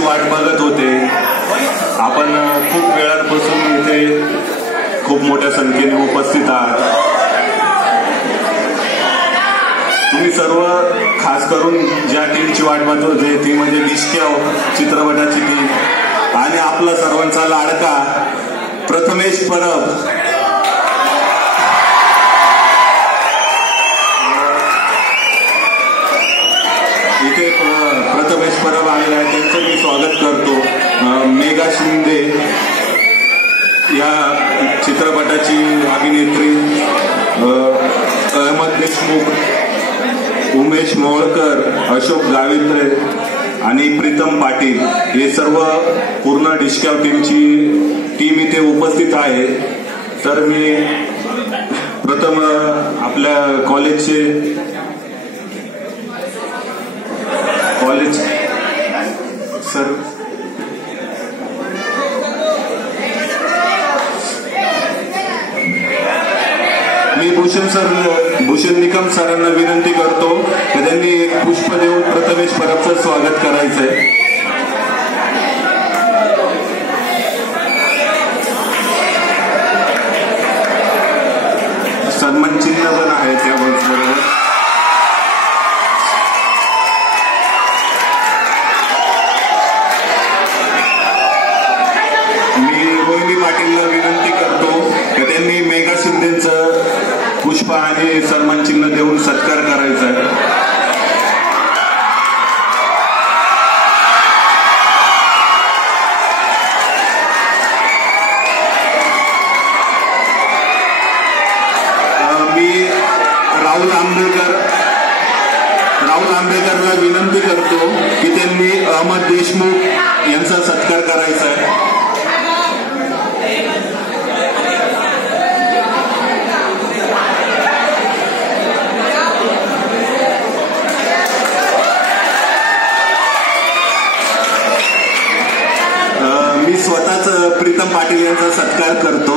वाट बघत होते. आपण खूप वेळापासून इथे खूप मोठ्या संख्येने उपस्थित आहात. तुम्ही सर्व खास करून ज्या टीमची वाट बघत होते ती म्हणजे डिस्क्याव चित्रपटाची टीम आणि आपला सर्वांचा लाडका प्रथमेश परब. इथे प्रथमेश परब आलेला आहे, त्यांचं मी स्वागत करतो. मेघा शिंदे या चित्रपटाची अभिनेत्री, अहमद देशमुख, उमेश मोहोळकर, अशोक गावित्रे आणि प्रीतम पाटील हे सर्व पूर्ण डिस्क्याव टीम इथे उपस्थित आहे. तर मी प्रथम आपल्या कॉलेज सर मी भूषण निकम सरांना विनंती करतो की त्यांनी एक पुष्प देऊन प्रथमेश परबचं स्वागत करायचंय. सन्मान चिन्ह पण आहे त्याबरोबर. पाटीलला विनंती करतो की त्यांनी मेघा शिंदेचं पुष्प आणि सन्मान चिन्ह देऊन सत्कार करायचा आहे. मी राहुल आंबेकरला विनंती करतो की त्यांनी अहमद देशमुख यांचा सत्कार करायचा आहे. मी स्वतःच प्रीतम पाटील यांचा सत्कार करतो.